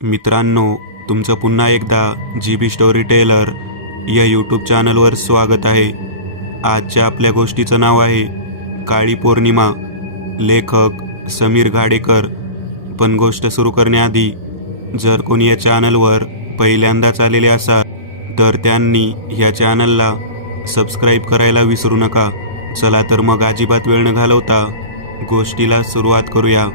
मित्रांनो, तुमचं पुन्हा एकदा GB स्टोरी टेलर या यूट्यूब चॅनलवर स्वागत आहे. आजच्या आपल्या गोष्टीचं नाव आहे काळी पौर्णिमा. लेखक समीर घाडेकर. पण गोष्ट सुरू करण्याआधी जर कोणी या चॅनलवर पहिल्यांदाच आलेले असाल तर त्यांनी या चॅनलला सबस्क्राईब करायला विसरू नका. चला तर मग अजिबात वेळ न घालवता गोष्टीला सुरुवात करूया.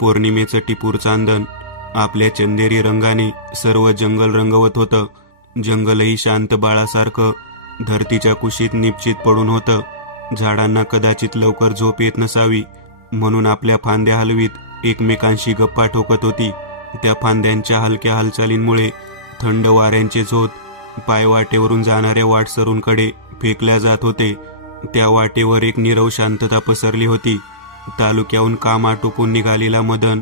पौर्णिमेचं टिपूर चांदण आपल्या चंदेरी रंगाने सर्व जंगल रंगवत होतं. जंगलही शांत बाळासारखं धरतीच्या कुशीत निपचित पडून होतं. झाडांना कदाचित लवकर झोप येत नसावी म्हणून आपल्या फांद्या हलवीत एकमेकांशी गप्पा ठोकत होती. त्या फांद्यांच्या हलक्या हालचालींमुळे थंड वाऱ्यांचे झोत पायवाटेवरून जाणाऱ्या वाटसरूंकडे फेकल्या जात होते. त्या वाटेवर एक नीरव शांतता पसरली होती. तालुक्याहून काम आटोपून निघालेला मदन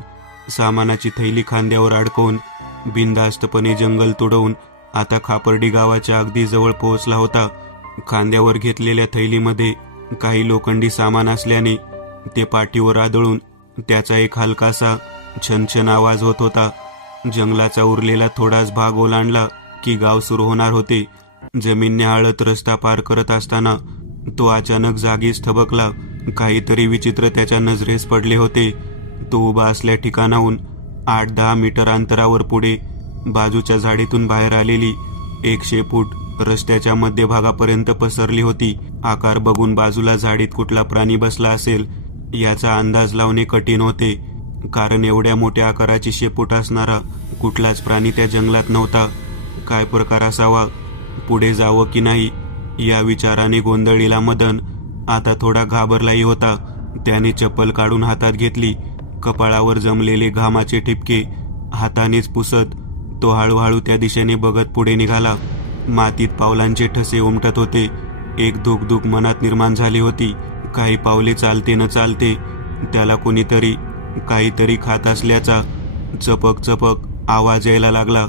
सामानाची थैली खांद्यावर अडकवून बिनधास्तपणे जंगल तुडवून आता खापर्डी गावाच्या अगदी जवळ पोहोचला होता. खांद्यावर घेतलेल्या थैलीमध्ये काही लोखंडी सामान असल्याने ते पाठीवर आदळून त्याचा एक हलकासा छनछन आवाज होत होता. जंगलाचा उरलेला थोडाच भाग ओलांडला की गाव सुरू होणार होते. जमीन न्याहाळत रस्ता पार करत असताना तो अचानक जागीच थबकला. काहीतरी विचित्र त्याच्या नजरेस पडले होते. तो उभा असल्या ठिकाणाहून 8-10 मीटर अंतरावर पुढे बाजूच्या झाडीतून बाहेर आलेली एक शेपूट रस्त्याच्या मध्यभागापर्यंत पसरली होती. आकार बघून बाजूला झाडीत कुठला प्राणी बसला असेल याचा अंदाज लावणे कठीण होते, कारण एवढ्या मोठ्या आकाराची शेपूट असणारा कुठलाच प्राणी त्या जंगलात नव्हता. काय प्रकार असावा, पुढे जावं की नाही या विचाराने गोंधळलेला मदन आता थोडा घाबरलाही होता. त्याने चप्पल काढून हातात घेतली. कपाळावर जमलेले घामाचे ठिपके हातानेच पुसत तो हळूहळू त्या दिशेने बघत पुढे निघाला. मातीत पावलांचे ठसे उमटत होते. एक धुकधुक मनात निर्माण झाली होती. काही पावले चालते न चालते त्याला कोणीतरी काहीतरी खात असल्याचा चपक चपक आवाज यायला लागला.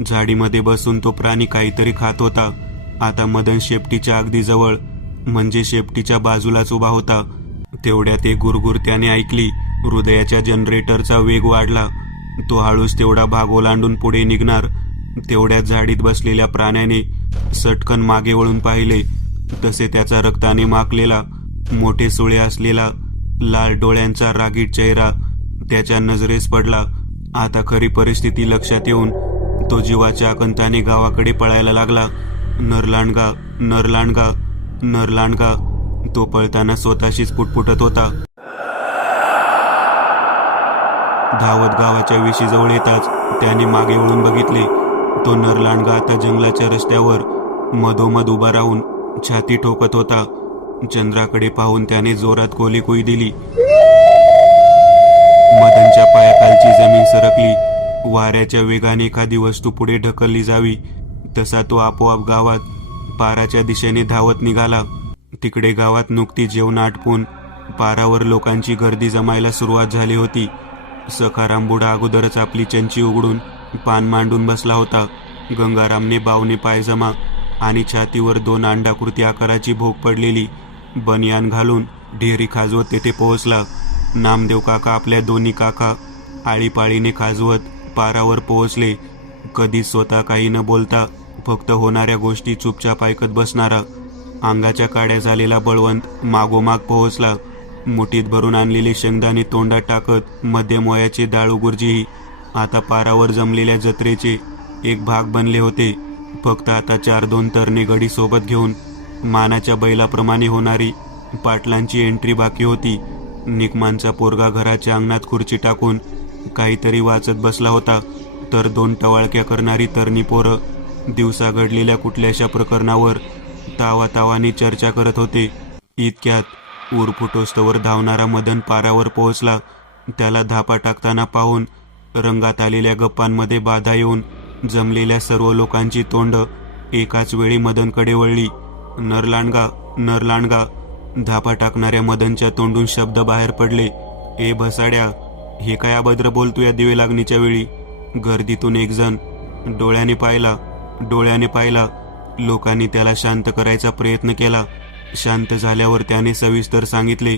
झाडीमध्ये बसून तो प्राणी काहीतरी खात होता. आता मदन शेपटीच्या अगदी जवळ म्हणजे शेपटीच्या बाजूलाच उभा होता. तेवढ्यात एक गुरगुर त्याने ऐकली. हृदयाच्या जनरेटरचा वेग वाढला. तो हळूच तेवढा भाग ओलांडून पुढे निघणार तेवढ्यात झाडीत बसलेल्या प्राण्याने सटकन मागे वळून पाहिले. तसे त्याचा रक्ताने माखलेला मोठे सुळे असलेला लाल डोळ्यांचा रागीट चेहरा त्याच्या नजरेस पडला. आता खरी परिस्थिती लक्षात येऊन तो जीवाच्या आकंताने गावाकडे पळायला लागला. नरलांडगा नरलांडगा नरलांडगा तो पळताना स्वतःशीच पुटपुटत होता. धावत गावाच्या वेशीजवळ येताच त्याने मागे वळून बघितले. तो नरलांडगा आता जंगलाच्या रस्त्यावर मधोमध उभा राहून छाती ठोकत होता. चंद्राकडे पाहून त्याने जोरात कोलीकुई दिली. मदनच्या पायाखालची जमीन सरकली. वाऱ्याच्या वेगाने एखादी वस्तू पुढे ढकलली जावी तसा तो आपोआप गावात पाराच्या दिशेने धावत निघाला. तिकडे गावात नुकती जेवण आटपून पारावर लोकांची गर्दी जमायला सुरुवात झाली होती. सखाराम बुडा अगोदरच आपली चंची उघडून पान मांडून बसला होता. गंगारामने बावने पायजमा आणि छातीवर 2 अंडाकृती आकाराची भोग पडलेली बनियान घालून ढेरी खाजवत तेथे पोहोचला. नामदेव काका आपल्या दोन्ही काका आळीपाळीने खाजवत पारावर पोहोचले. कधीच स्वतः काही न बोलता फक्त होणाऱ्या गोष्टी चुपचाप ऐकत बसणारा अंगाच्या काड्या झालेला बळवंत मागोमाग पोहोचला. मुठीत भरून आणलेले शेंगदाणे तोंडात टाकत मध्यम वयाचे दाळू गुरुजीही आता पारावर जमलेल्या जत्रेचे एक भाग बनले होते. फक्त आता 4-2 तरणे गडी सोबत घेऊन मानाच्या बैलाप्रमाणे होणारी पाटलांची एंट्री बाकी होती. निकमांचा पोरगा घराच्या अंगणात खुर्ची टाकून काहीतरी वाचत बसला होता, तर 2 टवाळक्या करणारी तरणी पोरं दिवसा घडलेल्या कुठल्याशा प्रकरणावर तावातावाने चर्चा करत होते. इतक्यात ऊर फुटोस्तवर धावणारा मदन पारावर पोहोचला. त्याला धापा टाकताना पाहून रंगात आलेल्या गप्पांमध्ये बाधा येऊन जमलेल्या सर्व लोकांची तोंड एकाच वेळी मदनकडे वळली. नरलांडगा नरलांडगा धापा टाकणाऱ्या मदनच्या तोंडून शब्द बाहेर पडले. ए भसाड्या, हे काय अभद्र बोलतो या दिवे लागणीच्या वेळी? गर्दीतून एक जण डोळ्याने पाहिला. लोकांनी त्याला शांत करायचा प्रयत्न केला. शांत झाल्यावर त्याने सविस्तर सांगितले.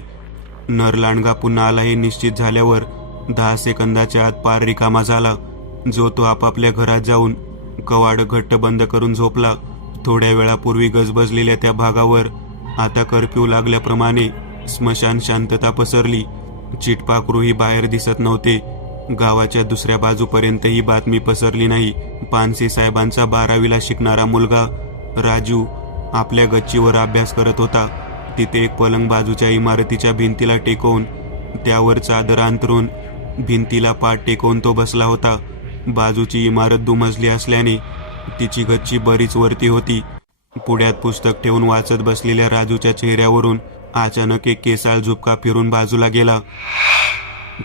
नर लांडगा पुन्हा आला हे निश्चित झाल्यावर 10 सेकंदाच्या आत पार रिकामा झाला. जो तो आपापल्या घरात जाऊन कवाड घट्ट बंद करून झोपला. थोड्या वेळापूर्वी गजबजलेल्या त्या भागावर आता कर्फ्यू लागल्याप्रमाणे स्मशान शांतता पसरली. चिटपाखरूही बाहेर दिसत नव्हते. गावाच्या दुसऱ्या बाजूपर्यंत ही बातमी पसरली नाही. पानसे साहेबांचा 12वीला शिकणारा मुलगा राजू आपल्या गच्चीवर अभ्यास करत होता. तिथे एक पलंग बाजूच्या इमारतीच्या भिंतीला टेकवून त्यावर चादर अंथरून भिंतीला पाठ टेकवून तो बसला होता. बाजूची इमारत दुमजली असल्याने तिची गच्ची बरीच वरती होती. पुढ्यात पुस्तक ठेवून वाचत बसलेल्या राजूच्या चेहऱ्यावरून अचानक एक केसाळ झुपका फिरून बाजूला गेला.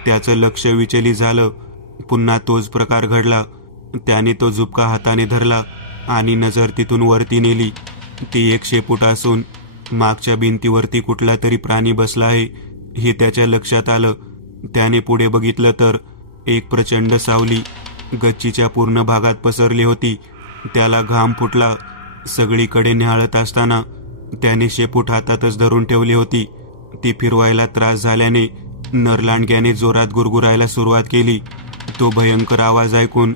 त्याचं लक्ष विचलित झालं. पुन्हा तोच प्रकार घडला. त्याने तो झुपका हाताने धरला आणि नजर तिथून वरती नेली. ती एक शेपूट असून मागच्या भिंतीवरती कुठला तरी प्राणी बसला आहे हे त्याच्या लक्षात आलं. त्याने पुढे बघितलं तर एक प्रचंड सावली गच्चीच्या पूर्ण भागात पसरली होती. त्याला घाम फुटला. सगळीकडे निहाळत असताना त्याने शेपूट हातातच धरून ठेवली होती. ती फिरवायला त्रास झाल्याने नरलांडग्याने जोरात गुरगुरायला सुरुवात केली. तो भयंकर आवाज ऐकून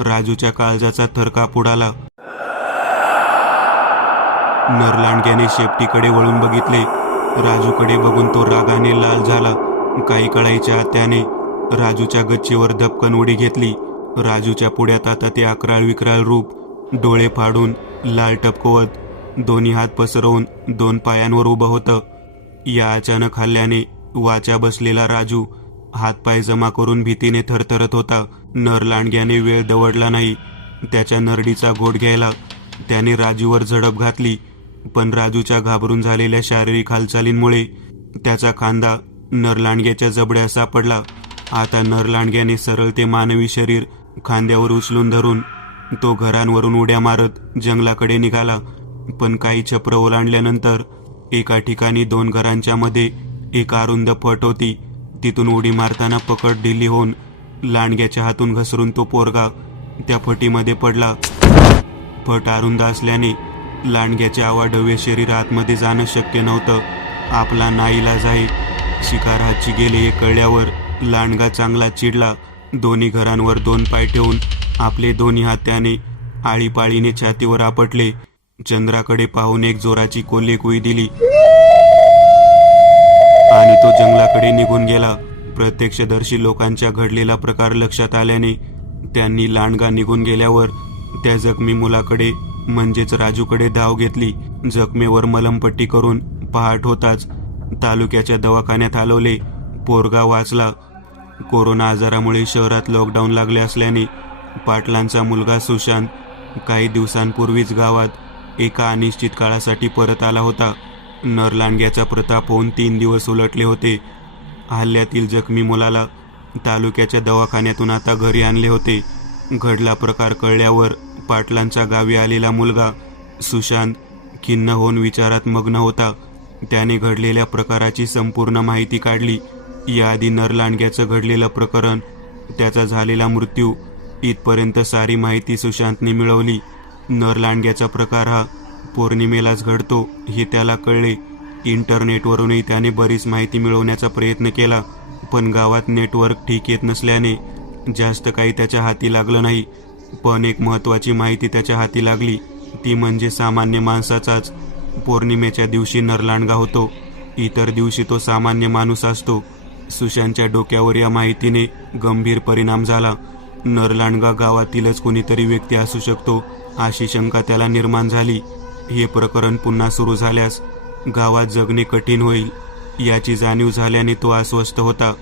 राजूच्या काळजाचा थरकाप उडाला. नरलांडग्याने शेपटीकडे वळून बघितले. राजूकडे बघून तो रागाने लाल झाला. काही कळायच्या आत त्याने राजूच्या गच्चीवर धपकन उडी घेतली. राजूच्या पुढ्यात आता ते अकराळ विक्राळ रूप डोळे फाडून लाल टपकवत दोन्ही हात पसरवून 2 पायांवर उभं होतं. या अचानक हल्ल्याने वाचा बसलेला राजू हातपाय जमा करून भीतीने थरथरत होता. नरलांडग्याने वेळ दवडला नाही. त्याच्या नरडीचा घोट घ्यायला त्याने राजूवर झडप घातली. पण राजूच्या घाबरून झालेल्या शारीरिक हालचालींमुळे त्याचा खांदा नरलांडग्याच्या जबड्यात सापडला. आता नरलांडग्याने सरळ ते मानवी शरीर खांद्यावर उचलून धरून तो घरांवरून उड्या मारत जंगलाकडे निघाला. पण काही छप्र ओलांडल्यानंतर एका ठिकाणी 2 घरांच्या मध्ये एक अरुंद फट होती. तिथून उडी मारताना पकड ढिली होऊन लांडग्याच्या हातून घसरून तो पोरगा त्या फटीमध्ये पडला. फट अरुंद असल्याने लांडग्याचे अवाढव्य शरीर आतमध्ये जाणं शक्य नव्हतं. आपला नाईलाज आहे. शिकार हातची गेले हे कळल्यावर लांडगा चांगला चिडला. दोन्ही घरांवर 2 पाय ठेवून आपले दोन्ही हात त्याने आळीपाळीने छातीवर आपटले. चंद्राकडे पाहून एक जोराची कोल्हेकुई दिली आणि तो जंगलाकडे निघून गेला. प्रत्यक्षदर्शी लोकांच्या घडलेला प्रकार लक्षात आल्याने त्यांनी लांडगा निघून गेल्यावर त्या जखमी मुलाकडे म्हणजेच राजूकडे धाव घेतली. जखमेवर मलमपट्टी करून पहाट होताच तालुक्याच्या दवाखान्यात हलवले. पोरगा वाचला. कोरोना आजारामुळे शहरात लॉकडाऊन लागले असल्याने पाटलांचा मुलगा सुशांत काही दिवसांपूर्वीच गावात एका अनिश्चित काळासाठी परत आला होता. नरलांडग्याचा प्रताप होऊन 3 दिवस उलटले होते. हल्ल्यातील जखमी मुलाला तालुक्याच्या दवाखान्यातून आता घरी आणले होते. घडला प्रकार कळल्यावर पाटलांचा गावी आलेला मुलगा सुशांत खिन्न होऊन विचारात मग्न होता. त्याने घडलेल्या प्रकाराची संपूर्ण माहिती काढली. याआधी नरलांडग्याचं घडलेलं प्रकरण, त्याचा झालेला मृत्यू इथपर्यंत सारी माहिती सुशांतने मिळवली. नरलांडग्याचा प्रकार हा पौर्णिमेलाच घडतो हे त्याला कळले. इंटरनेटवरूनही त्याने बरीच माहिती मिळवण्याचा प्रयत्न केला. पण गावात नेटवर्क ठीक येत नसल्याने जास्त काही त्याच्या हाती लागलं नाही. पण एक महत्त्वाची माहिती त्याच्या हाती लागली. ती म्हणजे सामान्य माणसाचाच पौर्णिमेच्या दिवशी नरलांडगा होतो. इतर दिवशी तो सामान्य माणूस असतो. सुशांतच्या डोक्यावर या माहितीने गंभीर परिणाम झाला. नरलांडगा गावातीलच कोणीतरी व्यक्ती असू शकतो अशी शंका त्याला निर्माण झाली. हे प्रकरण पुन्हा सुरू झाल्यास गावात जगणे कठीण होईल याची जाणीव झाल्याने तो अस्वस्थ होता.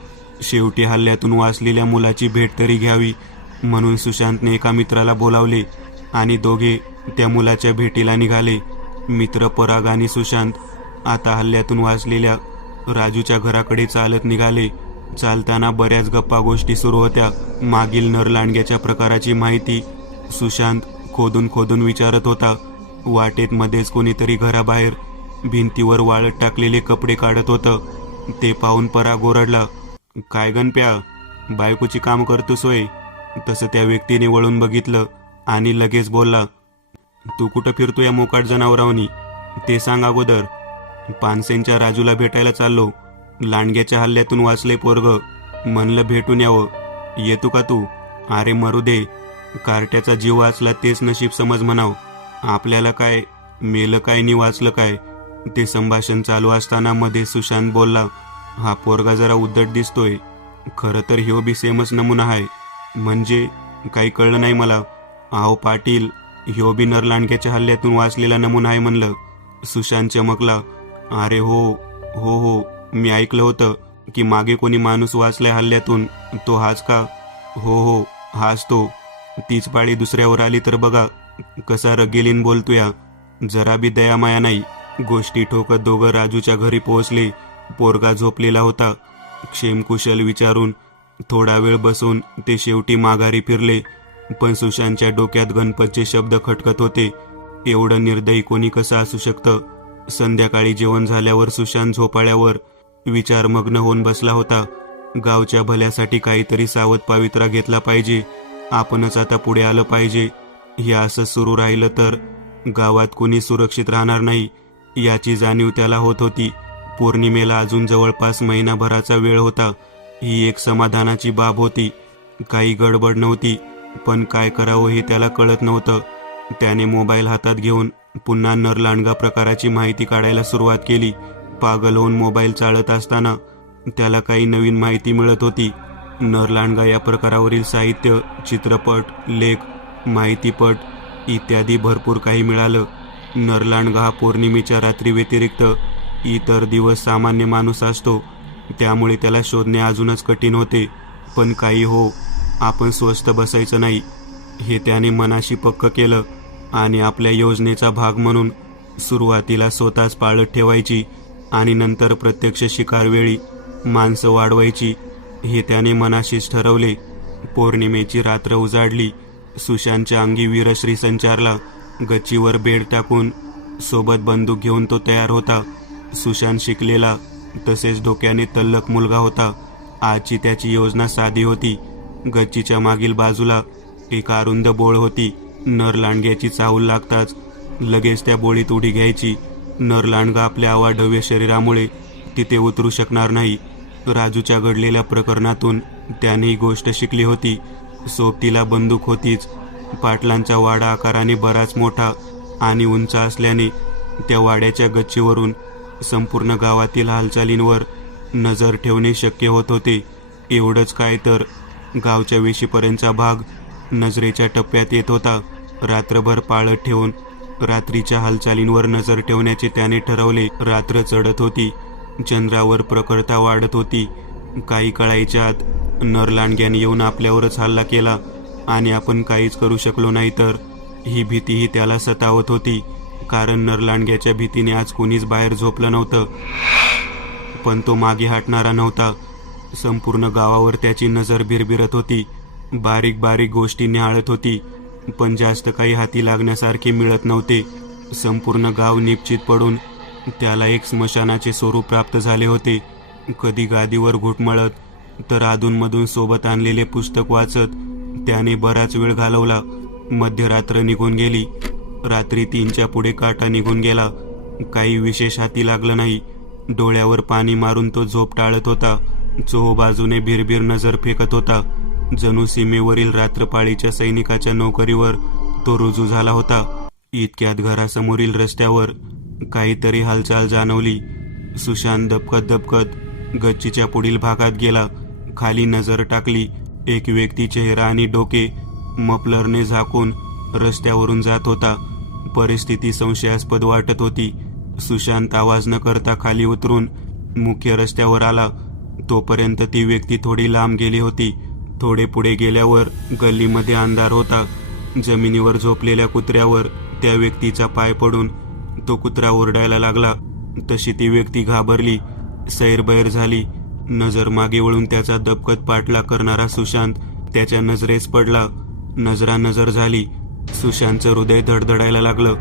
शेवटी हल्ल्यातून वाचलेल्या मुलाची भेट तरी घ्यावी म्हणून सुशांतने एका मित्राला बोलावले आणि दोघे त्या मुलाच्या भेटीला निघाले. मित्र पराग आणि सुशांत आता हल्ल्यातून वाचलेल्या राजूच्या घराकडे चालत निघाले. चालताना बऱ्याच गप्पा गोष्टी सुरू होत्या. मागील नरलांडग्याच्या प्रकाराची माहिती सुशांत खोदून खोदून विचारत होता. वाटेत मध्येच कोणीतरी घराबाहेर भिंतीवर वाळत टाकलेले कपडे काढत होतं. ते पाहून पराग ओरडला, "काय गणप्या, बायकोची काम करतोस होय? तसं त्या व्यक्तीने वळून बघितलं आणि लगेच बोलला, तू कुठं फिरतो या मोकाट जनावरांनी? ते सांग अगोदर. पानसेंच्या राजूला भेटायला चाललो. लांडग्याच्या हल्ल्यातून वाचले पोरग. म्हणलं भेटून यावं. येतो का तू? अरे मरू दे. कार्ट्याचा जीव वाचला तेच नशीब समज म्हणाव. आपल्याला काय, मेलं काय नि वाचलं काय? ते संभाषण चालू असताना मध्ये सुशांत बोलला, हा पोरगा जरा उद्धट दिसतोय. खरं तर ह्यो बी सेमच नमुना आहे. म्हणजे काही कळलं नाही मला. आहो पाटील, ह्यो बी नरलांडग्याच्या हल्ल्यातून वाचलेला नमुना आहे म्हणलं. सुशांत चमकला. अरे हो हो हो, मी ऐकलं होतं की मागे कोणी माणूस वाचलाय हल्ल्यातून. तो हाच का? हो हो, हाच तो. तीच पाळी दुसऱ्यावर आली तर बघा कसा रगेलीन बोलतोया. जरा बी दयामाया नाही. गोष्टी ठोकत दोघं राजूच्या घरी पोहोचले. पोरगा झोपलेला होता. क्षेमकुशल विचारून थोडा वेळ बसून ते शेवटी माघारी फिरले. पण सुशांतच्या डोक्यात गणपतचे शब्द खटकत होते. एवढं निर्दयी कोणी कसं असू शकतं? संध्याकाळी जेवण झाल्यावर सुशांत झोपाळ्यावर विचारमग्न होऊन बसला होता. गावच्या भल्यासाठी काहीतरी सावध पवित्रा घेतला पाहिजे. आपणच आता पुढे आलं पाहिजे. हे असं सुरू राहिलं तर गावात कोणी सुरक्षित राहणार नाही याची जाणीव त्याला होत होती. पौर्णिमेला अजून जवळपास महिनाभराचा वेळ होता. ही एक समाधानाची बाब होती. काही गडबड नव्हती, पण काय करावं हे त्याला कळत नव्हतं. त्याने मोबाईल हातात घेऊन पुन्हा नरलांडगा प्रकाराची माहिती काढायला सुरुवात केली. पागल होऊन मोबाईल चालत असताना त्याला काही नवीन माहिती मिळत होती. नरलांडगा या प्रकारावरील साहित्य, चित्रपट, लेख, माहितीपट इत्यादी भरपूर काही मिळालं. नरलांडगा हा पौर्णिमेच्या रात्री व्यतिरिक्त इतर दिवस सामान्य माणूस असतो, त्यामुळे त्याला शोधणे अजूनच कठीण होते. पण काही हो, आपण स्वस्थ बसायचं नाही हे त्याने मनाशी पक्क केलं आणि आपल्या योजनेचा भाग म्हणून सुरुवातीला स्वतःच पाळत ठेवायची आणि नंतर प्रत्यक्ष शिकारवेळी माणसं वाढवायची हे त्याने मनाशीच ठरवले. पौर्णिमेची रात्र उजाडली. सुशांतच्या अंगी वीरश्री संचारला. गच्चीवर बेड टाकून सोबत बंदूक घेऊन तो तयार होता. सुशांत शिकलेला तसेच डोक्याने तल्लख मुलगा होता. आजची त्याची योजना साधी होती. गच्चीच्या मागील बाजूला एक अरुंद बोळ होती. नरलांडग्याची चाहूल लागताच लगेच त्या बोळीत उडी घ्यायची. नरलांडगा आपल्या अवाढव्य शरीरामुळे तिथे उतरू शकणार नाही. राजूच्या घडलेल्या प्रकरणातून त्याने ही गोष्ट शिकली होती. सोबतीला बंदूक होतीच. पाटलांचा वाडा आकाराने बराच मोठा आणि उंच असल्याने त्या वाड्याच्या गच्चीवरून संपूर्ण गावातील हालचालींवर नजर ठेवणे शक्य होत होते. एवढंच काय तर गावच्या वेशीपर्यंतचा भाग नजरेच्या टप्प्यात येत होता. रात्रभर पाळत ठेवून रात्रीच्या हालचालींवर नजर ठेवण्याचे त्याने ठरवले. रात्र चढत होती. चंद्रावर प्रखरता वाढत होती. काही कळायच्या आत नरलांडग्याने येऊन आपल्यावरच हल्ला केला आणि आपण काहीच करू शकलो नाही तर ही भीतीही त्याला सतावत होती. कारण नरलांडग्याच्या भीतीने आज कोणीच बाहेर झोपलं नव्हतं. पण तो मागे हटणारा नव्हता. संपूर्ण गावावर त्याची नजर भिरभिरत होती. बारीक बारीक गोष्टी निहाळत होती, पण जास्त काही हाती लागण्यासारखे मिळत नव्हते. संपूर्ण गाव निश्चित पडून त्याला एक स्मशानाचे स्वरूप प्राप्त झाले होते. कधी गादीवर घुटमळत तर अधूनमधून सोबत आणलेले पुस्तक वाचत त्याने बराच वेळ घालवला. मध्यरात्र निघून गेली. रात्री 3च्या पुढे काटा निघून गेला. काही विशेष हाती लागलं नाही. डोळ्यावर पाणी मारून तो झोप टाळत होता. चोहोबाजूने भिरभिर नजर फेकत होता. जणू सीमेवरील रात्रपाळीच्या सैनिकाच्या नोकरीवर तो रुजू झाला होता. इतक्यात घरासमोरील रस्त्यावर काहीतरी हालचाल जाणवली. सुशांत दबकत दबकत गच्चीच्या पुढील भागात गेला. खाली नजर टाकली. एक व्यक्ती चेहरा आणि डोके मफलरने झाकून रस्त्यावरून जात होता. परिस्थिती संशयास्पद वाटत होती. सुशांत आवाज न करता खाली उतरून मुख्य रस्त्यावर आला. तोपर्यंत ती व्यक्ती थोडी लांब गेली होती. थोडे पुढे गेल्यावर गल्लीमध्ये अंधार होता. जमिनीवर झोपलेल्या कुत्र्यावर त्या व्यक्तीचा पाय पडून तो कुत्रा ओरडायला लागला. तशी ती व्यक्ती घाबरली, सैरबैर झाली. नजर मागे वळून त्याचा दबकत पाठलाग करणारा सुशांत त्याच्या नजरेस पडला. नजरानजर झाली. सुशांतचं हृदय धडधडायला लागलं.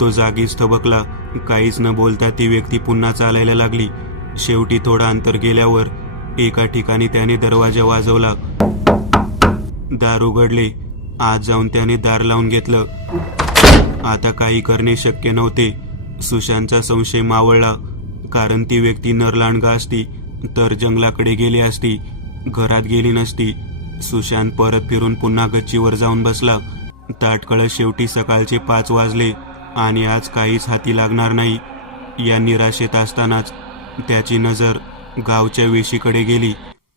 तो जागीच थबकला. काहीच न बोलता ती व्यक्ती पुन्हा चालायला लागली. शेवटी थोडा अंतर गेल्यावर एका ठिकाणी त्याने दरवाजा वाजवला. दार उघडले. आत जाऊन त्याने दार लावून घेतलं. आता काही करणे शक्य नव्हते. सुशांतचा संशय मावळला, कारण ती व्यक्ती नरलांडगा असती तर जंगलाकडे गेली असती, घरात गेली नसती. सुशांत परत फिरून पुन्हा गच्चीवर जाऊन बसला. ताटकळत शेवटी सकाळचे 5 वाजले आणि आज काहीच हाती लागणार नाही या निराशेत असतानाच त्याची नजर गावच्या वेशीकडे गेली.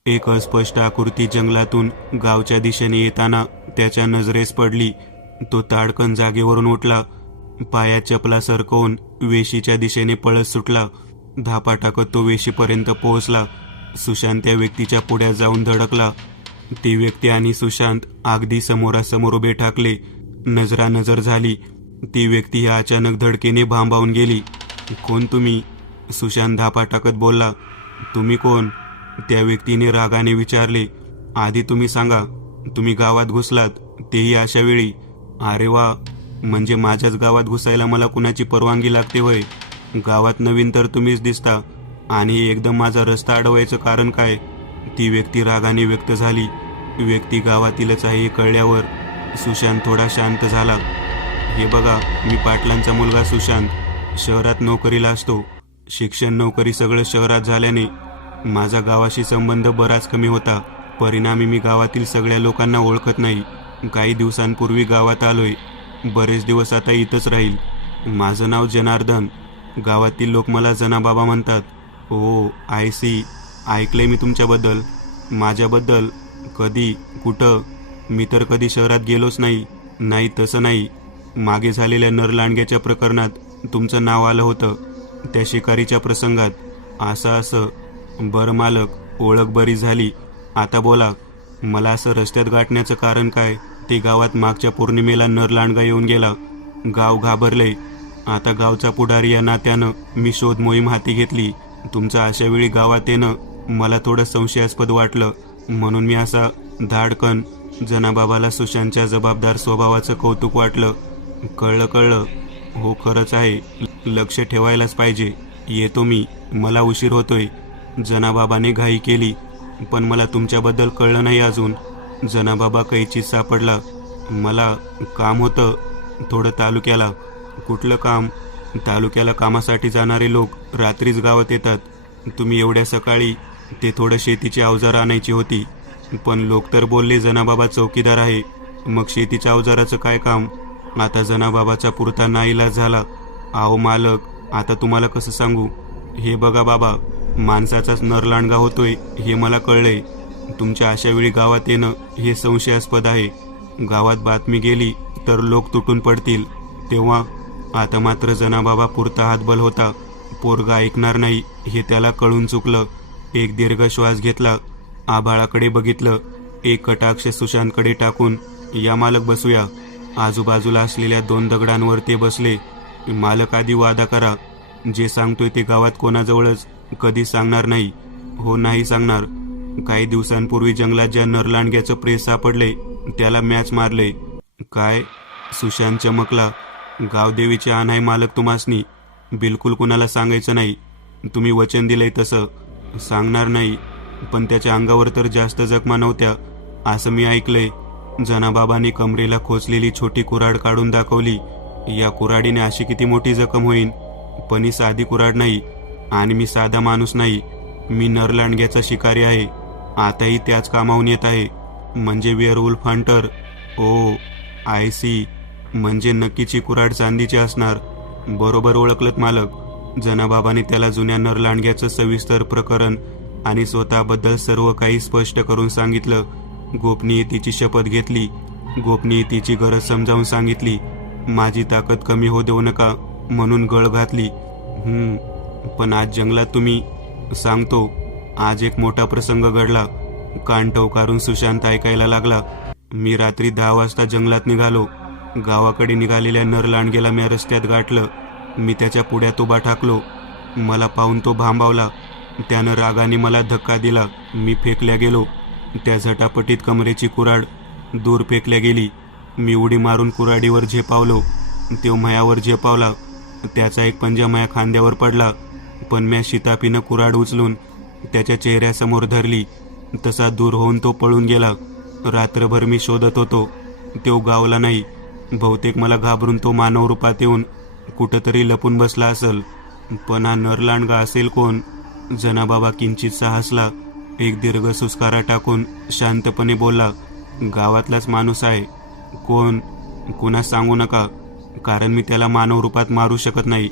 एक अस्पष्ट आकृती जंगलातून गावच्या दिशेने येताना त्याच्या नजरेस पडली. तो ताडकन जागेवरून उठला. पायात चपला सरकवून वेशीच्या दिशेने पळत सुटला. धापा टाकत तो वेशीपर्यंत पोहोचला. सुशांत त्या व्यक्तीच्या पुढ्यात जाऊन धडकला. ती व्यक्ती आणि सुशांत अगदी समोरासमोर उभे ठाकले. नजरानजर झाली. ती व्यक्ती अचानक धडकेने भांबावून गेली. कोण तुम्ही? सुशांत धापा टाकत बोलला. तुम्ही कोण? त्या व्यक्तीने रागाने विचारले. आधी तुम्ही सांगा, तुम्ही गावात घुसलात, तेही अशा वेळी? अरे वा, म्हणजे माझ्याच गावात घुसायला मला कुणाची परवानगी लागते होय? गावात नवीन तर तुम्हीच दिसता आणि एकदम माझा रस्ता अडवायचं कारण काय? ती व्यक्ती रागाने व्यक्त झाली. व्यक्ती गावातीलच आहे हे कळल्यावर सुशांत थोडा शांत झाला. हे बघा, मी पाटलांचा मुलगा सुशांत. शहरात नोकरीला असतो. शिक्षण, नोकरी सगळं शहरात झाल्याने माझा गावाशी संबंध बराच कमी होता. परिणामी मी गावातील सगळ्या लोकांना ओळखत नाही. काही दिवसांपूर्वी गावात आलोय. बरेच दिवस आता इथंच राहील. माझं नाव जनार्दन. गावातील लोक मला जनाबाबा म्हणतात. ओ, आय सी. ऐकलंय मी तुमच्याबद्दल. माझ्याबद्दल? कधी? कुठं? मी तर कधी शहरात गेलोच नाही. नाही, तसं नाही. मागे झालेल्या नरलांडग्याच्या प्रकरणात तुमचं नाव आलं होतं, त्या शिकारीच्या प्रसंगात. असं. बरं मालक, ओळख बरी झाली. आता बोला, मला असं रस्त्यात गाठण्याचं कारण काय? ते गावात मागच्या पौर्णिमेला नरलांडगा येऊन गेला. गाव घाबरले. आता गावचा पुढारी या नात्यानं मी शोध मोहीम हाती घेतली. तुमचं अशा वेळी गावात येणं मला थोडं संशयास्पद वाटलं, म्हणून मी असा धाडकन जनाबाबाला सुशांतच्या जबाबदार स्वभावाचं कौतुक वाटलं. कळलं. हो, खरंच आहे. लक्ष ठेवायलाच पाहिजे. येतो मी. मला उशीर होतोय. जनाबाबाने घाई केली. पण मला तुमच्याबद्दल कळलं नाही अजून. जनाबाबा कैचीत सापडला. मला काम होतं थोडं तालुक्याला. कुठलं काम? तालुक्याला कामासाठी जाणारे लोक रात्रीच गावात येतात. तुम्ही एवढ्या सकाळी? ते थोडं शेतीची अवजारं आणायची होती. पण लोक तर बोलले जनाबाबा चौकीदार आहे. मग शेतीच्या अवजाराचं काय काम? आता जनाबाबाचा पुरता नाईलाज झाला. आहो मालक, आता तुम्हाला कसं सांगू? हे बघा बाबा, माणसाचाच नरलांडगा होतोय हे मला कळलंय. तुमच्या अशा वेळी गावात येणं हे संशयास्पद आहे. गावात बातमी गेली तर लोक तुटून पडतील. तेव्हा आता मात्र जनाबाबा पुरता हातबल होता. पोरगा ऐकणार नाही हे त्याला कळून चुकलं. एक दीर्घ श्वास घेतला. आभाळाकडे बघितलं. एक कटाक्ष सुशांतकडे टाकून, या मालक, बसूया. आजूबाजूला असलेल्या 2 दगडांवर ते बसले. मालक, आधी वादा करा. जे सांगतोय ते गावात कोणाजवळच कधी सांगणार नाही. हो, नाही सांगणार. काही दिवसांपूर्वी जंगलात ज्या नरलांडग्याचं प्रेस सापडले त्याला मॅच मारले. काय? सुशांत चमकला. गावदेवीचे आण आहे मालक तुम्हासनी. बिलकुल कुणाला सांगायचं नाही. तुम्ही वचन दिलंय तसं. सांगणार नाही. पण त्याच्या अंगावर तर जास्त जखमा नव्हत्या असं मी ऐकलंय. जनाबाबांनी कमरेला खोचलेली छोटी कुऱ्हाड काढून दाखवली. या कुऱ्हाडीने अशी किती मोठी जखम होईन? पण ही साधी कुऱ्हाड नाही आणि मी साधा माणूस नाही. मी नरलांडग्याचा शिकारी आहे. आताही त्याच कामावून येत आहे. म्हणजे werewolf hunter. Oh, I see. म्हणजे नक्कीची कुऱ्हाड चांदीची असणार. बरोबर ओळखलत मालक. जनाबाबांनी त्याला जुन्या नरलांडग्याचं सविस्तर प्रकरण आणि स्वतःबद्दल सर्व काही स्पष्ट करून सांगितलं. गोपनीयतेची शपथ घेतली. गोपनीयतेची गरज समजावून सांगितली. माझी ताकद कमी होऊ देऊ नका म्हणून गळ घातली. पण आज जंगलात तुम्ही? सांगतो. आज एक मोठा प्रसंग घडला. कान टवकारून सुशांत ऐकायला लागला. मी रात्री 10 वाजता जंगलात निघालो. गावाकडे निघालेल्या नरलांडग्याला मी रस्त्यात गाठलं. मी त्याच्या पुढ्यात उभा ठाकलो. मला पाहून तो भांबावला. त्यानं रागाने मला धक्का दिला. मी फेकल्या गेलो. त्या झटापटीत कमरेची कुऱ्हाड दूर फेकल्या गेली. मी उडी मारून कुऱ्हाडीवर झेपावलो. तो मायावर झेपावला. त्याचा एक पंजा माया खांद्यावर पडला. पण म्या शिताफीनं कुऱ्हाड उचलून त्याच्या चेहऱ्यासमोर धरली. तसा दूर होऊन तो पळून गेला. रात्रभर मी शोधत होतो, तो गावला नाही. बहुतेक मला घाबरून तो मानव रूपात येऊन कुठंतरी लपून बसला असेल. पण हा नरलांडगा असेल कोण? जनाबाबा किंचितसा हसला. एक दीर्घ सुस्कारा टाकून शांतपणे बोलला, गावातलाच माणूस आहे. कोण? कुणास सांगू नका, कारण मी त्याला मानव रूपात मारू शकत नाही.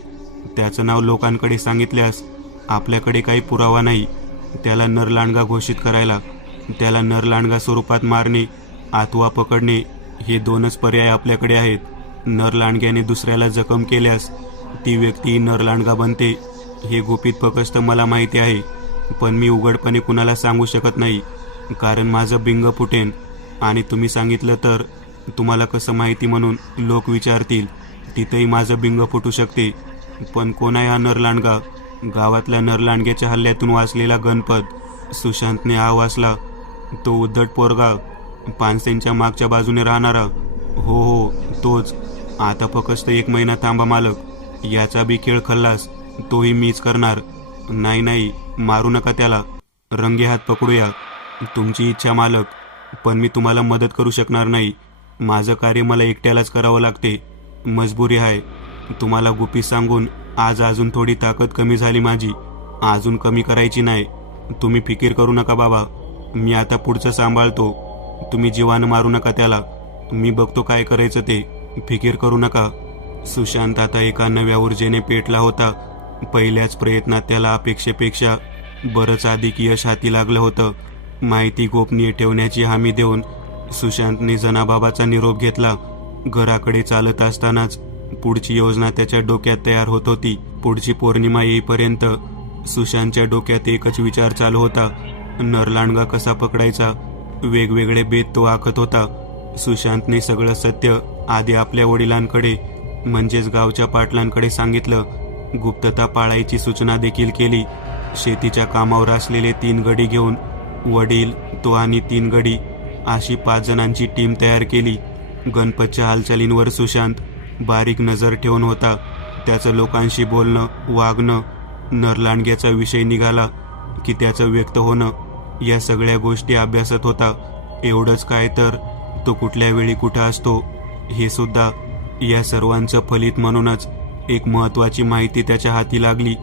त्याचं नाव लोकांकडे सांगितल्यास आपल्याकडे काही पुरावा नाही त्याला नरलांडगा घोषित करायला. त्याला नरलांडगा स्वरूपात मारणे अथवा पकडणे हे दोनच पर्याय आपल्याकडे आहेत. नरलांडग्याने दुसऱ्याला जखम केल्यास ती व्यक्ती नरलांडगा बनते हे गुपित फक्त मला माहिती आहे. पण मी उघडपणे कुणाला सांगू शकत नाही, कारण माझं बिंग फुटेन. आणि तुम्ही सांगितलं तर तुम्हाला कसं माहिती म्हणून लोक विचारतील. तिथेही माझं बिंग फुटू शकते. पण कोण आहे हा नरलांडगा? गावातल्या नरलांडग्याच्या हल्ल्यातून वाचलेला गणपत. सुशांतने वाचला. तो उद्धट पोरगा, पानसेंच्या मागच्या बाजूने राहणारा. हो हो, तोच. आता फक्त 1 महिना थांबा मालक. याचा बी खेळ खल्लास तोही मीच करणार. नाही नाही, मारू नका त्याला. रंगे हात पकडूया. तुमची इच्छा मालक, पण मी तुम्हाला मदत करू शकणार नाही. माझं कार्य मला एकट्यालाच करावं लागते. मजबुरी आहे. तुम्हाला गुपित सांगून आज अजून थोडी ताकद कमी झाली माझी. अजून कमी करायची नाही. तुम्ही फिकीर करू नका बाबा. मी आता पुढचं सांभाळतो. तुम्ही जीवानं मारू नका त्याला. मी बघतो काय करायचं ते. फिकीर करू नका. सुशांत आता एका नव्या ऊर्जेने पेटला होता. पहिल्याच प्रयत्नात त्याला अपेक्षेपेक्षा बरंच अधिक यश हाती लागलं होतं. माहिती गोपनीय ठेवण्याची हमी देऊन सुशांतने जनाबाबाचा निरोप घेतला. घराकडे चालत असतानाच पुढची योजना त्याच्या डोक्यात तयार होत होती. पुढची पौर्णिमा येईपर्यंत सुशांतच्या डोक्यात एकच विचार चालू होता, नरलांडगा कसा पकडायचा. वेगवेगळे बेत तो आखत होता. सुशांतने सगळं सत्य आधी आपल्या वडिलांकडे म्हणजेच गावच्या पाटलांकडे सांगितलं. गुप्तता पाळायची सूचना देखील केली. शेतीच्या कामावर असलेले 3 गडी घेऊन वडील, तो आणि 3 गडी अशी 5 जणांची टीम तयार केली. गणपतच्या हालचालींवर सुशांत बारीक नजर ठेवून होता. त्याचं लोकांशी बोलणं, वागणं, नरलांडग्याचा विषय निघाला की त्याचं व्यक्त होणं, या सगळ्या गोष्टी अभ्यासत होता. एवढंच काय तर तो कुठल्या वेळी कुठं असतो हे सुद्धा. या सर्वांचं फलित म्हणूनच एक महत्त्वाची माहिती त्याच्या हाती लागली.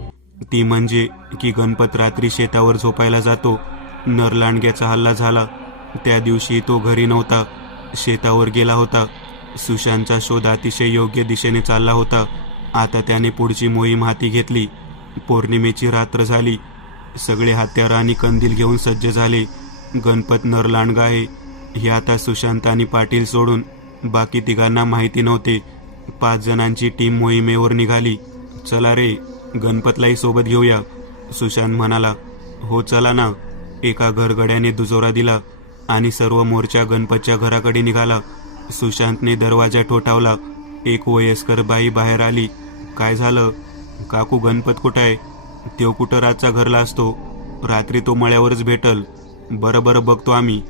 ती म्हणजे की गणपत रात्री शेतावर झोपायला जातो. नरलांडग्याचा हल्ला झाला त्या दिवशी तो घरी नव्हता, शेतावर गेला होता. सुशांतचा शोध अतिशय योग्य दिशेने चालला होता. आता त्याने पुढची मोहीम हाती घेतली. पौर्णिमेची रात्र झाली. सगळे हत्यार आणि कंदील घेऊन सज्ज झाले. गणपत नरलांडगा आहे हे आता सुशांत आणि पाटील सोडून बाकी तिघांना माहिती नव्हते. 5 जणांची टीम मोहिमेवर निघाली. चला रे, गणपतलाही सोबत घेऊया, सुशांत म्हणाला. हो चला ना. एका घरगड्याने दुजोरा दिला आणि सर्व मोर्चा गणपतच्या घराकडे निघाला. सुशांतने दरवाजा ठोठावला. एक वयस्कर बाई बाहेर आली. काय झालं काकू? गणपत कुठं आहे? तो कुठं रातचा घरला असतो? रात्री तो मळ्यावरच भेटल. बरं बरं, बघतो आम्ही.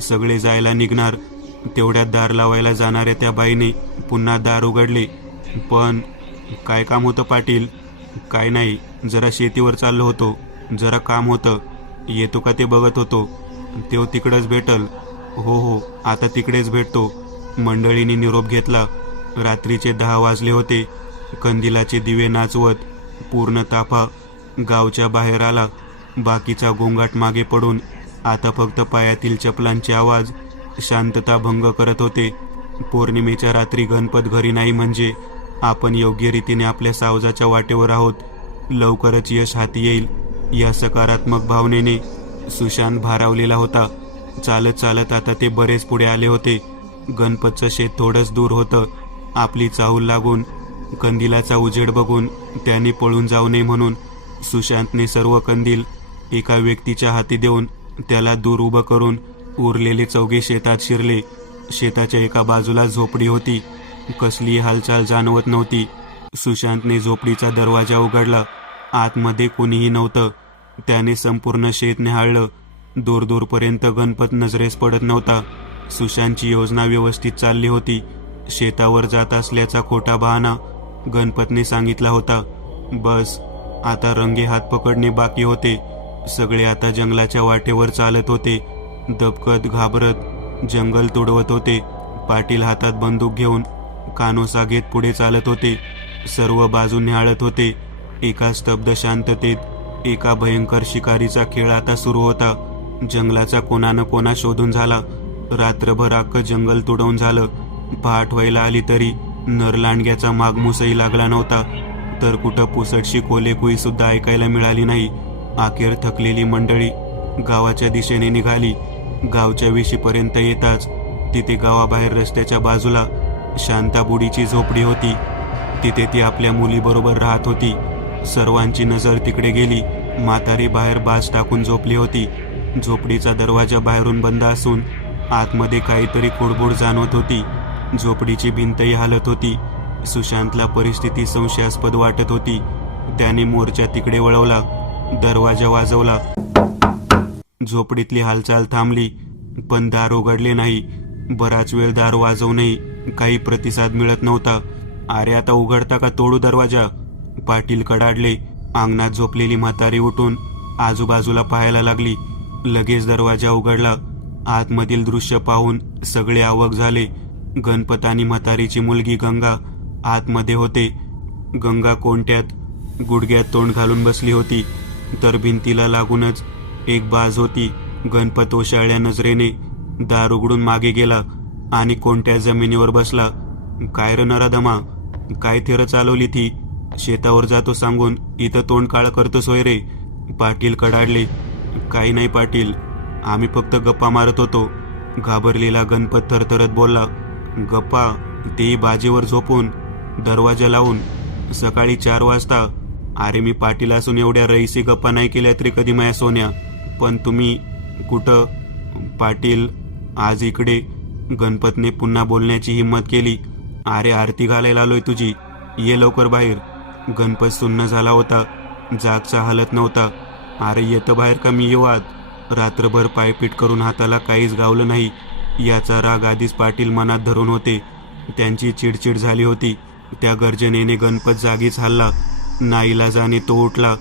सगळे जायला निघणार तेवढ्यात दार लावायला जाणाऱ्या त्या बाईने पुन्हा दार उघडले. पण काय काम होतं पाटील? काय नाही, जरा शेतीवर चाललो होतो, जरा काम होतं. येतो का ते बघत होतो. तो तिकडंच भेटल. हो हो, आता तिकडेच भेटतो. मंडळींनी निरोप घेतला. रात्रीचे 10 वाजले होते. कंदिलाचे दिवे नाचवत पूर्ण ताफा गावच्या बाहेर आला. बाकीचा गोंगाट मागे पडून आता फक्त पायातील चपलांचे आवाज शांतता भंग करत होते. पौर्णिमेच्या रात्री गणपत घरी नाही म्हणजे आपण योग्य रीतीने आपल्या सावजाच्या वाटेवर आहोत. लवकरच यश हाती येईल या सकारात्मक भावनेने सुशांत भारावलेला होता. चालत चालत आता ते बरेच पुढे आले होते. गणपतचं शेत थोडंच दूर होतं. आपली चाहूल लागून कंदिलाचा उजेड बघून त्याने पळून जाऊ नये म्हणून सुशांतने सर्व कंदील एका व्यक्तीच्या हाती देऊन त्याला दूर उभं करून उरलेले 4 शेतात शिरले. शेताच्या एका बाजूला झोपडी होती. कसलीही हालचाल जाणवत नव्हती. सुशांतने झोपडीचा दरवाजा उघडला. आतमध्ये कोणीही नव्हतं. त्याने संपूर्ण शेत निहाळलं. दूरदूरपर्यंत गणपत नजरेस पडत नव्हता. सुशांतची योजना व्यवस्थित चालली होती. शेतावर जात असल्याचा खोटा बहाणा गणपतने सांगितला होता. बस आता रंगे हात पकडणे बाकी होते. सगळे आता जंगलाच्या वाटेवर चालत होते. दबकत घाबरत जंगल तुडवत होते. पाटील हातात बंदूक घेऊन कानोसा घेत पुढे चालत होते. सर्व बाजू निहाळत होते. एका स्तब्ध शांततेत एका भयंकर शिकारीचा खेळ आता सुरू होता. जंगलाचा कोणानं कोणा शोधून झाला. रात्रभर अख्खं जंगल तुडवून झालं. पहाट व्हायला आली तरी नरलांडग्याचा मागमूसही लागला नव्हता. तर कुठं पुसटशी कोलेकुई सुद्धा ऐकायला मिळाली नाही. अखेर थकलेली मंडळी गावाच्या दिशेने निघाली. गावच्या वेशीपर्यंत येताच तिथे गावाबाहेर रस्त्याच्या बाजूला शांताबुडीची झोपडी होती. तिथे ती आपल्या मुलीबरोबर राहत होती. सर्वांची नजर तिकडे गेली. म्हातारी बाहेर बाज टाकून झोपली होती. झोपडीचा दरवाजा बाहेरून बंद असून आतमध्ये काहीतरी कुडबुड जाणवत होती. झोपडीची भिंतही हालत होती. सुशांतला परिस्थिती संशयास्पद वाटत होती. त्याने मोर्चा तिकडे वळवला. दरवाजा वाजवला. झोपडीतली हालचाल थांबली, पण दार उघडले नाही. बराच वेळ दार वाजवूनही काही प्रतिसाद मिळत नव्हता. अरे आता उघडता का तोडू दरवाजा? पाटील कडाडले. अंगणात झोपलेली म्हातारी उठून आजूबाजूला पाहायला लागली. लगेच दरवाजा उघडला. आतमधील दृश्य पाहून सगळे अवाक झाले. गणपत आणि म्हातारीची मुलगी गंगा आतमध्ये होते. गंगा कोणत्यात गुडघ्यात तोंड घालून बसली होती. तर भिंतीला लागूनच एक बाज होती. गणपत ओशाळ्या नजरेने दार उघडून मागे गेला आणि कोणत्या जमिनीवर बसला. काय र नराधमा, काय थेर चालवली ती? शेतावर जातो सांगून इथं तोंड काळ करतोस होय रे? पाटील कडाडले. काही नाही पाटील, आम्ही फक्त गप्पा मारत होतो. घाबरलेला गणपत थरथरत बोलला. गप्पा? तेही बाजेवर झोपून, दरवाजा लावून, सकाळी 4 वाजता? अरे मी पाटील असून एवढ्या रईसी गप्पा नाही केल्या तरी कधी माया सोन्या. पण तुम्ही कुठं? पाटील आज इकडे. गणपतने पुन्हा बोलण्याची हिंमत केली. अरे आरती घालायला आलोय तुझी, ये लवकर बाहेर. गणपत सुन्न झाला होता. जागचा हालत नव्हता. अरे येतं बाहेर का मी येऊ आत? रात्रभर पायपीट करून हाताला काहीच गावलं नाही. याचा राग आधीच पाटील मनात धरून होते. त्यांची चिडचिड झाली होती. त्या गर्जनेने गणपत जागीच हलला. नाईलाजाने तो उठला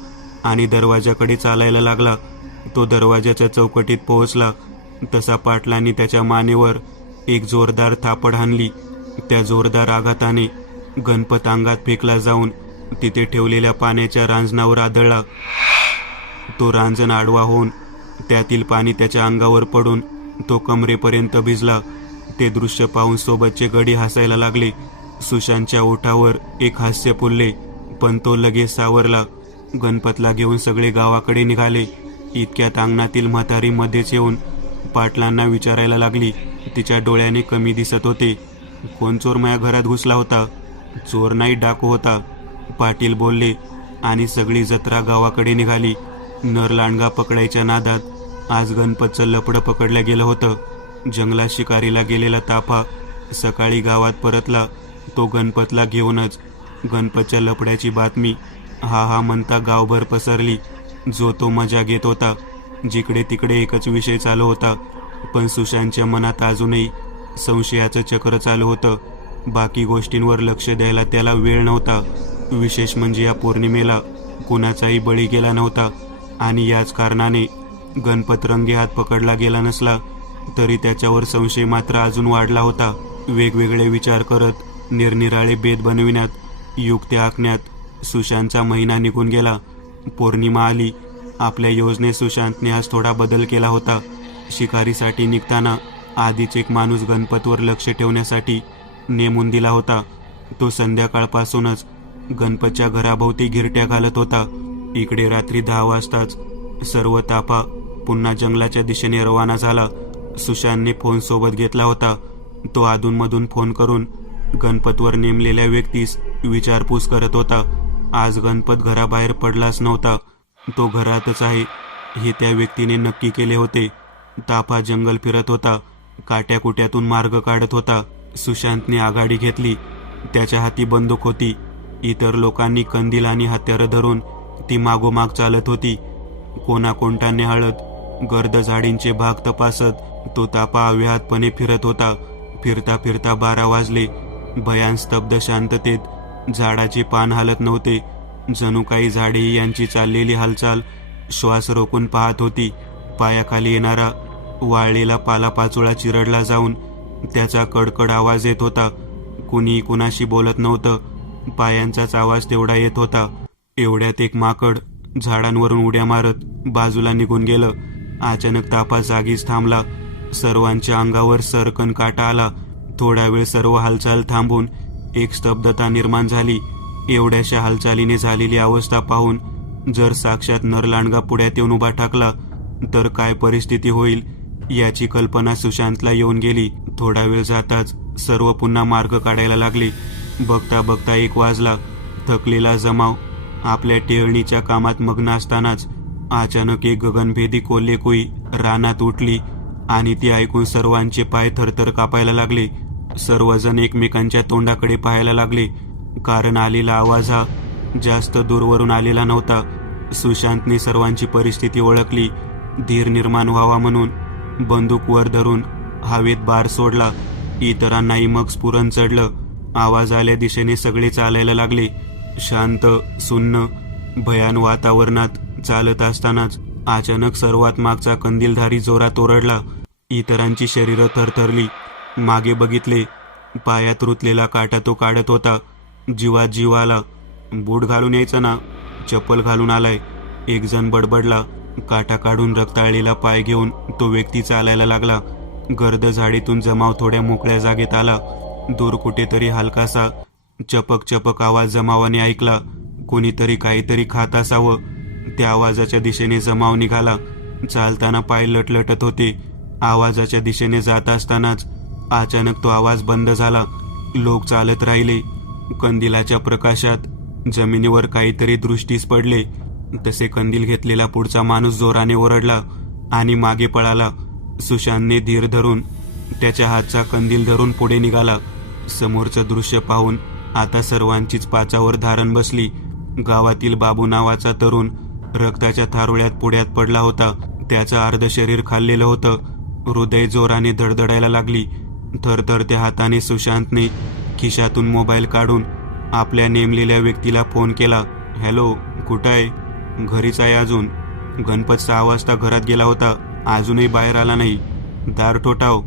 आणि दरवाजाकडे चालायला लागला. तो दरवाजाच्या चौकटीत पोहोचला तसा पाटलांनी त्याच्या मानेवर एक जोरदार थापड हाणली. त्या जोरदार आघाताने गणपत अंगात फेकला जाऊन तिथे ठेवलेल्या पाण्याच्या रांजणावर आदळला. तो रांजण आडवा होऊन त्यातील पाणी त्याच्या अंगावर पडून तो कमरेपर्यंत भिजला. ते दृश्य पाहून सोबतचे गडी हसायला लागले. सुशांतच्या ओठावर एक हास्य फुलले, पण तो लगेच सावरला. गणपतला घेऊन सगळे गावाकडे निघाले. इतक्यात अंगणातील म्हातारी मध्येच येऊन पाटलांना विचारायला लागली. तिच्या डोळ्याने कमी दिसत होते. कोण चोर माझ्या घरात घुसला होता? चोर नाही, डाकू होता, पाटील बोलले. आणि सगळी जत्रा गावाकडे निघाली. नरलांडगा पकडायच्या नादात आज गणपतचं लपडं पकडलं गेलं होतं. जंगलात शिकारीला गेलेला ताफा सकाळी गावात परतला, तो गणपतला घेऊनच. गणपतच्या लपड्याची बातमी हा म्हणता गावभर पसरली. जो तो मजा घेत होता. जिकडे तिकडे एकच विषय चालू होता. पण सुशांतच्या मनात अजूनही संशयाचं चक्र चालू होतं. बाकी गोष्टींवर लक्ष द्यायला त्याला वेळ नव्हता. विशेष म्हणजे या पौर्णिमेला कुणाचाही बळी गेला नव्हता. आणि याच कारणाने गणपत रंगेहात पकडला गेला नसला तरी त्याच्यावर संशय मात्र अजून वाढला होता. वेगवेगळे विचार करत निरनिराळे बेत बनविण्यात, युक्त्या आखण्यात सुशांतचा महिना निघून गेला. पौर्णिमा आली. आपल्या योजनेत सुशांतने आज थोडा बदल केला होता. शिकारीसाठी निघताना आधीच एक माणूस गणपतवर लक्ष ठेवण्यासाठी नेमून दिला होता. तो संध्याकाळपासूनच गणपतच्या घराभोवती घिरट्या घालत होता. इकडे रात्री 10 वाजताच सर्व ताफा पुन्हा जंगलाच्या दिशेने रवाना झाला. सुशांतने फोन सोबत घेतला होता. तो अधूनमधून फोन करून गणपतवर नेमलेल्या व्यक्तीस विचारपूस करत होता. आज गणपत घराबाहेर पडलाच नव्हता. तो घरातच आहे हे त्या व्यक्तीने नक्की केले होते. ताफा जंगल फिरत होता. काट्याकुट्यातून मार्ग काढत होता. सुशांतने आघाडी घेतली. त्याच्या हाती बंदूक होती. इतर लोकांनी कंदील आणि हत्यारं धरून ती मागोमाग चालत होती. कोणाकोणता निहाळत गर्द झाडींचे भाग तपासत तो ताफा अव्याहतपणे फिरत होता. फिरता फिरता 12 वाजले. भयान स्तब्ध शांततेत झाडाचे पान हालत नव्हते. जणू काही झाडेही यांची चाललेली हालचाल श्वास रोखून पाहत होती. पायाखाली येणारा वाळलेला पालापाचोळा चिरडला जाऊन त्याचा कडकड आवाज येत होता. कुणी कुणाशी बोलत नव्हतं. पायांचाच आवाज तेवढा येत होता. एवढ्यात एक माकड झाडांवरून उड्या मारत बाजूला निघून गेलं. अचानक तापा जागीच थांबला. सर्वांच्या अंगावर सरकन काटा आला. थोडा वेळ सर्व हालचाल थांबून एक स्तब्धता निर्माण झाली. एवढ्याशा हालचालीने झालेली अवस्था पाहून जर साक्षात नरलांडगा पुढ्यात येऊन उभा टाकला तर काय परिस्थिती होईल याची कल्पना सुशांतला येऊन गेली. थोडा वेळ जाताच सर्व पुन्हा मार्ग काढायला लागले. बघता बघता 1 वाजला. थकलेला जमाव आपल्या टेळणीच्या कामात मग्न असतानाच अचानक एक गगनभेदी कोल्हेकुई रानात उठली आणि ती ऐकून सर्वांचे पाय थरथर कापायला लागले. सर्वजण एकमेकांच्या तोंडाकडे पाहायला लागले, कारण आलेला आवाज हा जास्त दूरवरून आलेला नव्हता. सुशांतने सर्वांची परिस्थिती ओळखली. धीर निर्माण व्हावा म्हणून बंदूक वर धरून हवेत बार सोडला. इतरांनाही मग स्फुरण चढलं. आवाज आल्या दिशेने सगळे चालायला लागले. शांत सुन्न भयान वातावरणात चालत असतानाच अचानक सर्वात मागचा कंदीलधारी जोरात ओरडला. इतरांची शरीरं थरथरली. मागे बघितले. पायात रुतलेला काटा तो काढत होता. जीवात जीव आला. बूट घालून यायचं ना, चप्पल घालून आलाय, एक जण बडबडला. काटा काढून रक्ताळलेला पाय घेऊन तो व्यक्ती चालायला लागला. गर्द झाडीतून जमाव थोड्या मोकळ्या जागेत आला. दूर कुठेतरी हलकासा चपक चपक आवाज जमावाने ऐकला. कोणीतरी काहीतरी खात असावं. त्या आवाजाच्या दिशेने जमाव निघाला. चालताना पाय लटलटत होते. आवाजाच्या दिशेने जात असतानाच अचानक तो आवाज बंद झाला. लोक चालत राहिले. कंदिलाच्या प्रकाशात जमिनीवर काहीतरी दृष्टीस पडले. तसे कंदील घेतलेला पुढचा माणूस जोराने ओरडला आणि मागे पळाला. सुशांतने धीर धरून त्याच्या हातचा कंदील धरून पुढे निघाला. समोरचं दृश्य पाहून आता सर्वांचीच पाचावर धारण बसली. गावातील बाबू नावाचा तरुण रक्ताच्या थारोळ्यात पुढ्यात पडला होता. त्याचं अर्ध शरीर खाल्लेलं होतं. हृदय जोराने धडधडायला लागली. थरथरत्या हाताने सुशांतने खिशातून मोबाईल काढून आपल्या नेमलेल्या व्यक्तीला फोन केला. हॅलो, कुठं आहे? घरीच आहे अजून. गणपत 6 वाजता घरात गेला होता, अजूनही बाहेर आला नाही. दार ठोठाव.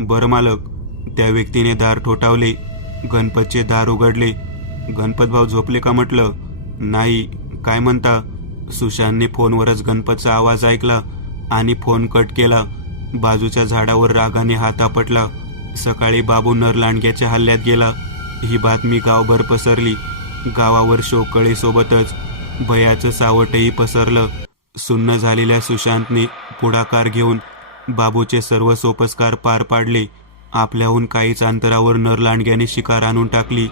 बरं मालक. त्या व्यक्तीने दार ठोठावले. गणपतचे दार उघडले. गणपत भाऊ झोपले का म्हटलं. नाही. काय म्हणता? सुशांतने फोनवरच गणपतचा आवाज ऐकला आणि फोन कट केला. बाजूच्या झाडावर रागाने हात आपटला. सकाळी बाबू नरलांडग्याच्या हल्ल्यात गेला ही बातमी गावभर पसरली. गावावर शोककळेसोबतच भयाचं सावटही पसरलं. सुन्न झालेल्या सुशांतने पुढाकार घेऊन बाबूचे सर्व सोपस्कार पार पाडले. आपल्याहून काहीच अंतरावर नरलांडग्याने शिकार आणून टाकली.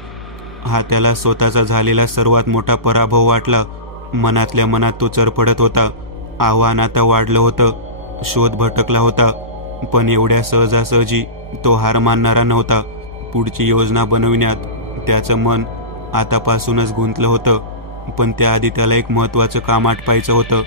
हा त्याला स्वतःचा झालेला सर्वात मोठा पराभव वाटला. मनातल्या मनात तो चरफडत होता. आव्हान आता वाढलं होतं. शोध भटकला होता. पण एवढ्या सहजासहजी तो हार मानणारा नव्हता. पुढची योजना बनविण्यात त्याचं मन आतापासूनच गुंतलं होतं. पण त्याआधी त्याला एक महत्त्वाचं काम आटपायचं होतं.